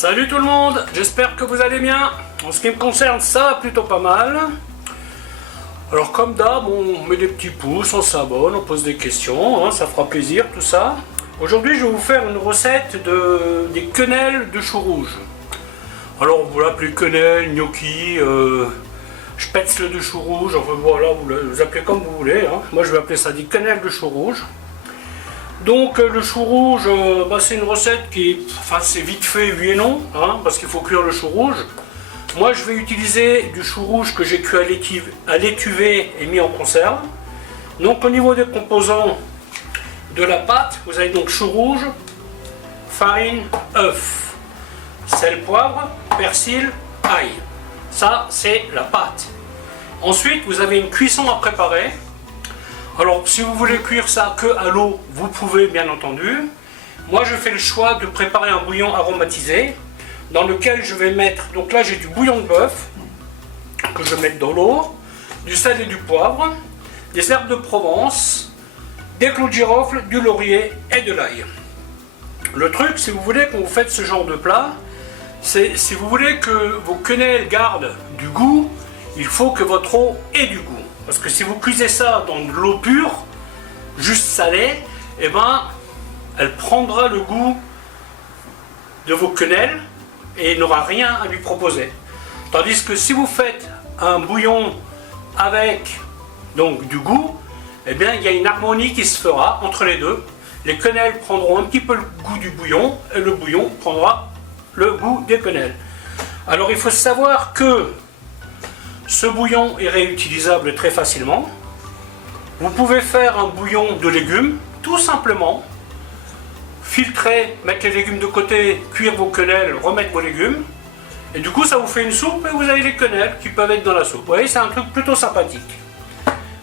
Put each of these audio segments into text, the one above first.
Salut tout le monde, j'espère que vous allez bien. En ce qui me concerne, ça va plutôt pas mal. Alors comme d'hab, on met des petits pouces, on s'abonne, on pose des questions, hein, ça fera plaisir tout ça. Aujourd'hui je vais vous faire une recette des quenelles de chou rouge. Alors vous l'appelez quenelle, gnocchi, spätzle de chou rouge, enfin voilà, vous appelez comme vous voulez. Hein. Moi je vais appeler ça des quenelles de chou rouge. Donc le chou rouge, c'est une recette qui, c'est vite fait, oui et non, hein, parce qu'il faut cuire le chou rouge. Moi je vais utiliser du chou rouge que j'ai cuit à l'étuvée et mis en conserve. Donc au niveau des composants de la pâte, vous avez donc chou rouge, farine, œuf, sel, poivre, persil, ail. Ça c'est la pâte. Ensuite vous avez une cuisson à préparer. Alors si vous voulez cuire ça que à l'eau, vous pouvez bien entendu. Moi je fais le choix de préparer un bouillon aromatisé dans lequel je vais mettre, donc là j'ai du bouillon de bœuf que je vais mettre dans l'eau, du sel et du poivre, des herbes de Provence, des clous de girofle, du laurier et de l'ail. Le truc, si vous voulez, quand vous faites ce genre de plat, c'est si vous voulez que vos quenelles gardent du goût, il faut que votre eau ait du goût. Parce que si vous cuisez ça dans de l'eau pure, juste salée, eh ben, elle prendra le goût de vos quenelles et n'aura rien à lui proposer. Tandis que si vous faites un bouillon avec donc du goût, eh bien il y a une harmonie qui se fera entre les deux. Les quenelles prendront un petit peu le goût du bouillon et le bouillon prendra le goût des quenelles. Alors il faut savoir que ce bouillon est réutilisable très facilement. Vous pouvez faire un bouillon de légumes, tout simplement. Filtrer, mettre les légumes de côté, cuire vos quenelles, remettre vos légumes. Et du coup, ça vous fait une soupe et vous avez les quenelles qui peuvent être dans la soupe. Vous voyez, c'est un truc plutôt sympathique.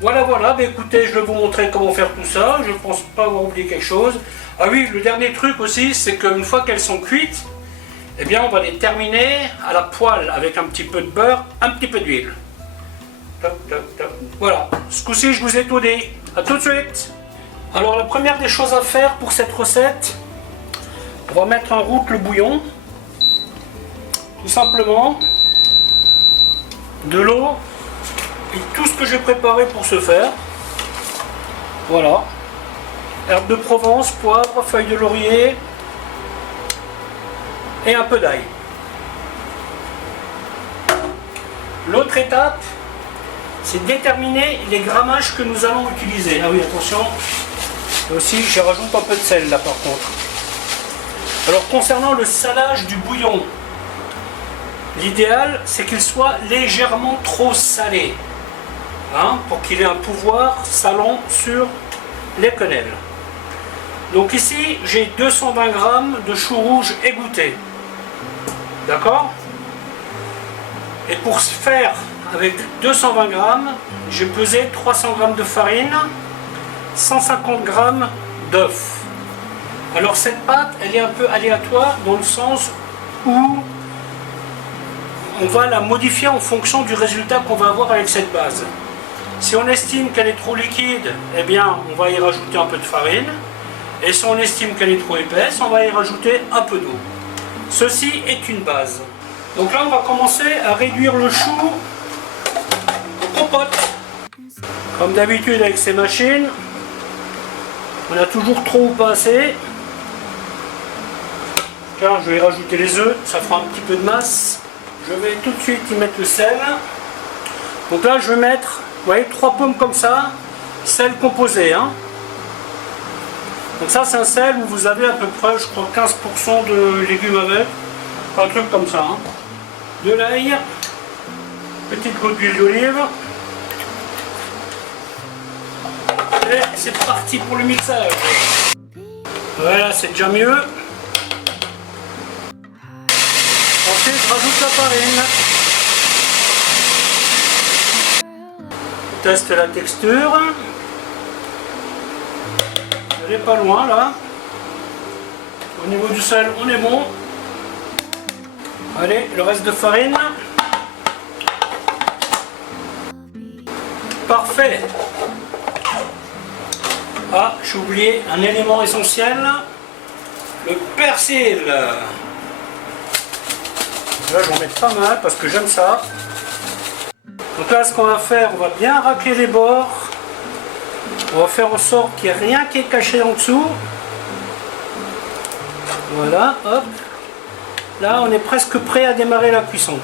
Voilà, écoutez, je vais vous montrer comment faire tout ça. Je ne pense pas avoir oublié quelque chose. Ah oui, le dernier truc aussi, c'est qu'une fois qu'elles sont cuites, eh bien, on va les terminer à la poêle avec un petit peu de beurre, un petit peu d'huile. Voilà, ce coup-ci, je vous ai tout dit. A tout de suite. Alors, la première des choses à faire pour cette recette, on va mettre en route le bouillon. Tout simplement, de l'eau et tout ce que j'ai préparé pour ce faire. Voilà. Herbes de Provence, poivre, feuilles de laurier, et un peu d'ail. L'autre étape, c'est déterminer les grammages que nous allons utiliser. Ah oui, attention, et aussi je rajoute un peu de sel là par contre. Alors concernant le salage du bouillon, l'idéal c'est qu'il soit légèrement trop salé, hein, pour qu'il ait un pouvoir salant sur les quenelles. Donc ici j'ai 220 g de chou rouge égoutté. D'accord? Et pour ce faire avec 220 g, j'ai pesé 300 g de farine, 150 g d'œuf. Alors cette pâte, elle est un peu aléatoire dans le sens où on va la modifier en fonction du résultat qu'on va avoir avec cette base. Si on estime qu'elle est trop liquide, eh bien on va y rajouter un peu de farine. Et si on estime qu'elle est trop épaisse, on va y rajouter un peu d'eau. Ceci est une base. Donc là, on va commencer à réduire le chou au compote. Comme d'habitude avec ces machines, on a toujours trop ou pas assez. Tiens, je vais y rajouter les œufs, ça fera un petit peu de masse. Je vais tout de suite y mettre le sel. Donc là, je vais mettre, vous voyez, 3 pommes comme ça, sel composé, hein. Donc ça c'est un sel où vous avez à peu près, je crois, 15% de légumes avec, un truc comme ça. Hein. De l'ail, petite goutte d'huile d'olive. Et c'est parti pour le mixage. Voilà, c'est déjà mieux. Ensuite, je rajoute la farine. Je teste la texture. Elle n'est pas loin là. Au niveau du sel, on est bon. Allez, le reste de farine. Parfait. Ah, j'ai oublié un élément essentiel. Le persil. Là, je vais en mettre pas mal parce que j'aime ça. Donc là, ce qu'on va faire, on va bien racler les bords. On va faire en sorte qu'il n'y ait rien qui est caché en dessous. Voilà, hop. Là, on est presque prêt à démarrer la cuisson.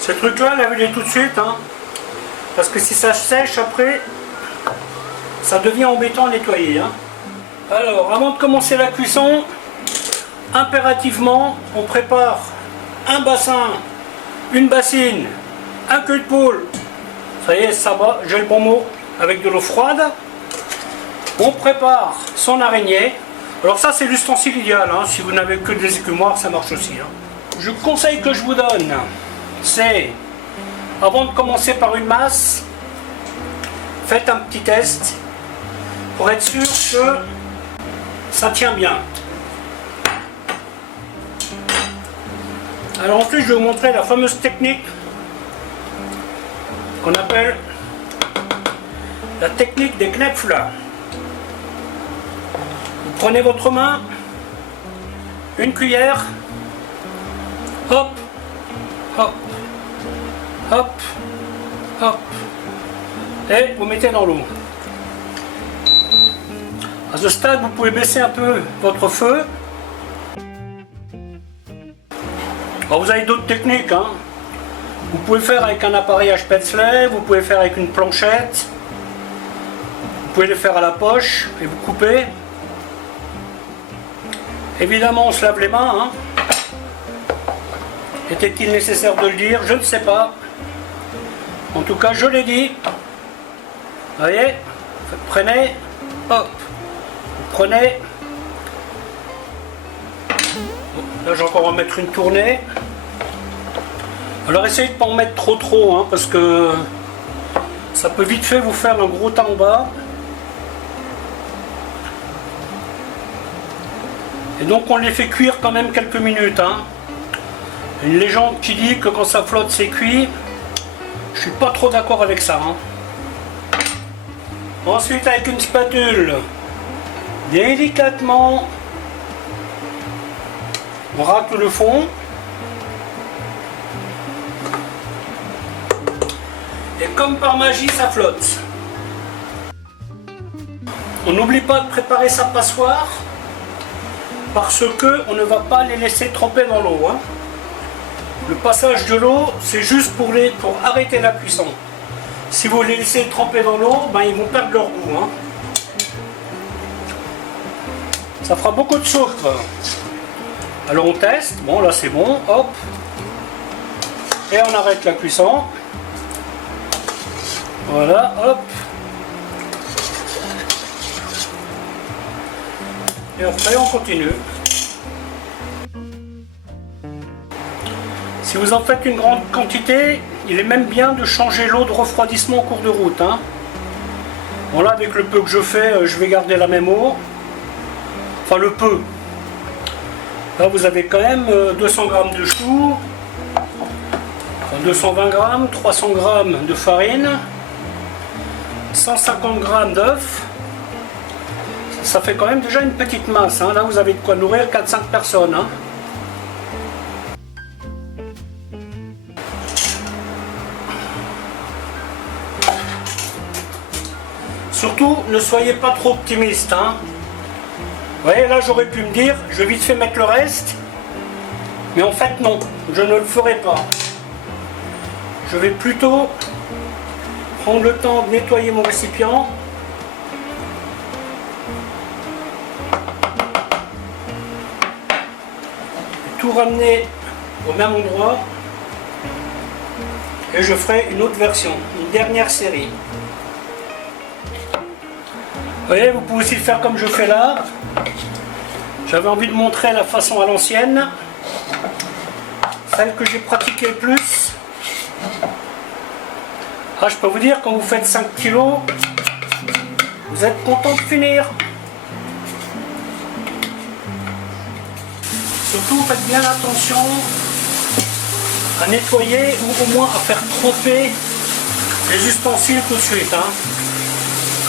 Ce truc-là, lavez-les tout de suite. Hein, parce que si ça sèche après, ça devient embêtant à nettoyer. Hein. Alors, avant de commencer la cuisson, impérativement, on prépare un bassin, une bassine, un cul de poule. Ça y est, ça va, j'ai le bon mot, avec de l'eau froide. On prépare son araignée. Alors ça, c'est l'ustensile idéal. Hein. Si vous n'avez que des écumoires, ça marche aussi. Hein. Le conseil que je vous donne, c'est, avant de commencer par une masse, faites un petit test pour être sûr que ça tient bien. Alors ensuite, je vais vous montrer la fameuse technique qu'on appelle la technique des Knöpfler. Vous prenez votre main, une cuillère, hop, hop, hop, hop, et vous mettez dans l'eau. À ce stade, vous pouvez baisser un peu votre feu. Alors, vous avez d'autres techniques. Hein. Vous pouvez faire avec un appareil à spätzle, vous pouvez faire avec une planchette, vous pouvez le faire à la poche et vous coupez. Évidemment, on se lave les mains. Hein. Était-il nécessaire de le dire? Je ne sais pas. En tout cas, je l'ai dit. Vous voyez? Prenez, hop, vous prenez. Là, je vais encore en mettre une tournée. Alors, essayez de ne pas en mettre trop, hein, parce que ça peut vite fait vous faire un gros tas en bas. Et donc, on les fait cuire quand même quelques minutes. Hein. Une légende qui dit que quand ça flotte, c'est cuit. Je suis pas trop d'accord avec ça. Hein. Ensuite, avec une spatule, délicatement, on racle le fond. Et comme par magie, ça flotte. On n'oublie pas de préparer sa passoire parce que on ne va pas les laisser tremper dans l'eau. Hein. Le passage de l'eau, c'est juste pour arrêter la cuisson. Si vous les laissez tremper dans l'eau, ben, ils vont perdre leur goût. Hein. Ça fera beaucoup de sucre. Alors on teste. Bon, là c'est bon. Hop. Et on arrête la cuisson. Voilà, hop. Et après on continue. Si vous en faites une grande quantité, il est même bien de changer l'eau de refroidissement en cours de route. Hein. Bon là, avec le peu que je fais, je vais garder la même eau. Enfin le peu. Là vous avez quand même 200 g de choux, 220 g, 300 g de farine, 150 g d'œufs. Ça fait quand même déjà une petite masse. Hein. Là vous avez de quoi nourrir 4-5 personnes. Hein. Surtout, ne soyez pas trop optimiste. Hein. Vous voyez, là j'aurais pu me dire, je vais vite fait mettre le reste. Mais en fait non, je ne le ferai pas. Je vais plutôt prendre le temps de nettoyer mon récipient. Tout ramener au même endroit. Et je ferai une autre version, une dernière série. Vous voyez, vous pouvez aussi faire comme je fais là. J'avais envie de montrer la façon à l'ancienne, celle que j'ai pratiquée le plus. Ah, je peux vous dire, quand vous faites 5 kilos, vous êtes content de finir. Surtout, faites bien attention à nettoyer ou au moins à faire tremper les ustensiles tout de suite. Hein.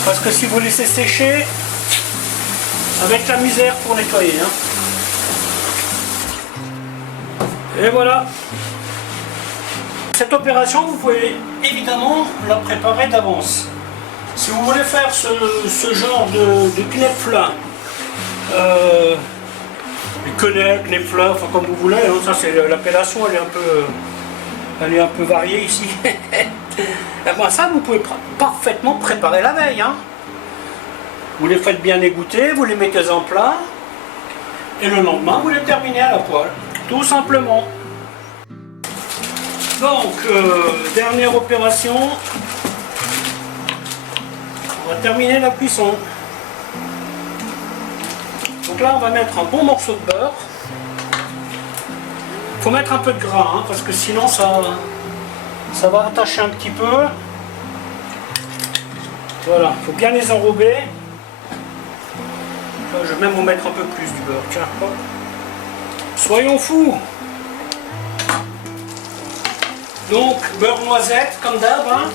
Parce que si vous laissez sécher, ça va être la misère pour nettoyer. Hein. Et voilà. Cette opération, vous pouvez évidemment la préparer d'avance. Si vous voulez faire ce genre de knefla, knefla, enfin comme vous voulez, hein, ça c'est l'appellation, elle est un peu variée ici. Et ben ça, vous pouvez parfaitement préparer la veille. Hein. Vous les faites bien égoutter, vous les mettez en plat, et le lendemain, vous les terminez à la poêle. Tout simplement. Donc, dernière opération. On va terminer la cuisson. Donc là, on va mettre un bon morceau de beurre. Il faut mettre un peu de gras, hein, parce que sinon ça va attacher un petit peu. Voilà, il faut bien les enrober. Là, je vais même en mettre un peu plus du beurre. Tiens, hop. Soyons fous. Donc, beurre noisette, comme d'hab. Hein.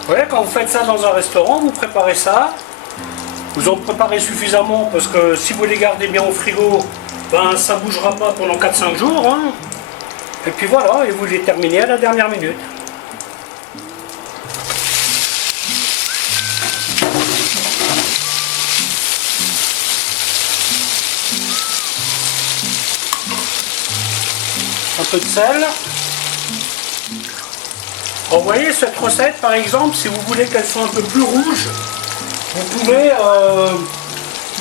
Vous voyez, quand vous faites ça dans un restaurant, vous préparez ça. Vous en préparez suffisamment parce que si vous les gardez bien au frigo, ben, ça ne bougera pas pendant 4-5 jours. Hein. Et puis voilà, et vous les terminez à la dernière minute. Un peu de sel. Alors, vous voyez, cette recette, par exemple, si vous voulez qu'elle soit un peu plus rouge, vous pouvez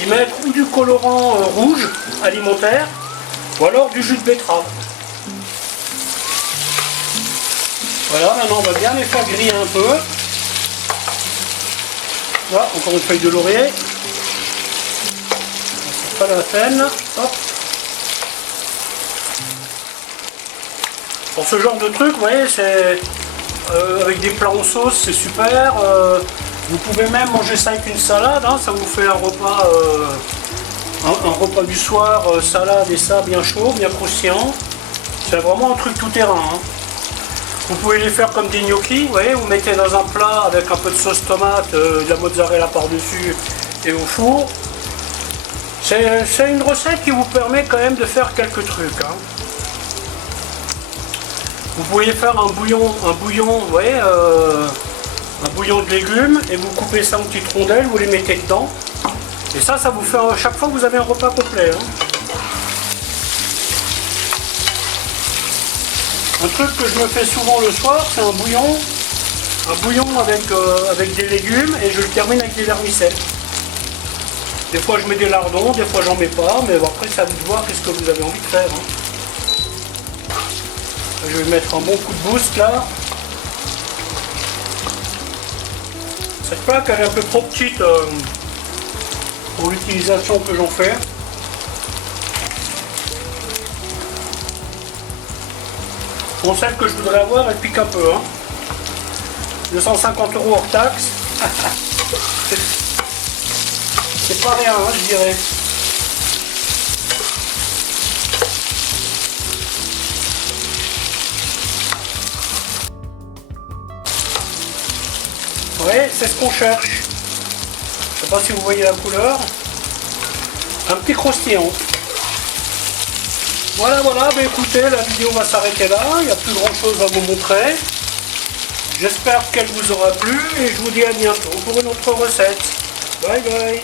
y mettre ou du colorant rouge alimentaire, ou alors du jus de betterave. Voilà, maintenant on va bien les faire griller un peu. Voilà, encore une feuille de laurier. C'est pas la peine. Hop. Pour ce genre de truc, vous voyez, c'est avec des plats en sauce, c'est super. Vous pouvez même manger ça avec une salade, hein, ça vous fait un repas, un repas du soir, salade et ça bien chaud, bien croustillant. C'est vraiment un truc tout terrain. Hein. Vous pouvez les faire comme des gnocchis, vous voyez, vous mettez dans un plat avec un peu de sauce tomate, de la mozzarella par-dessus et au four. C'est une recette qui vous permet quand même de faire quelques trucs. Hein. Vous pourriez faire un bouillon, vous voyez, un bouillon de légumes et vous coupez ça en petites rondelles, vous les mettez dedans. Et ça vous fait à chaque fois que vous avez un repas complet. Hein. Un truc que je me fais souvent le soir, c'est un bouillon avec des légumes et je le termine avec des vermicelles. Des fois je mets des lardons, des fois j'en mets pas, mais bon, après c'est à vous de voir qu'est-ce que vous avez envie de faire. Hein. Je vais mettre un bon coup de boost là. Cette plaque elle est un peu trop petite pour l'utilisation que j'en fais. Bon, celle que je voudrais avoir, elle pique un peu. Hein. 250 € hors taxe. C'est pas rien, hein, je dirais. Oui, c'est ce qu'on cherche. Je sais pas si vous voyez la couleur. Un petit croustillant. Voilà, ben écoutez, la vidéo va s'arrêter là. Il n'y a plus grand chose à vous montrer. J'espère qu'elle vous aura plu et je vous dis à bientôt pour une autre recette. Bye bye.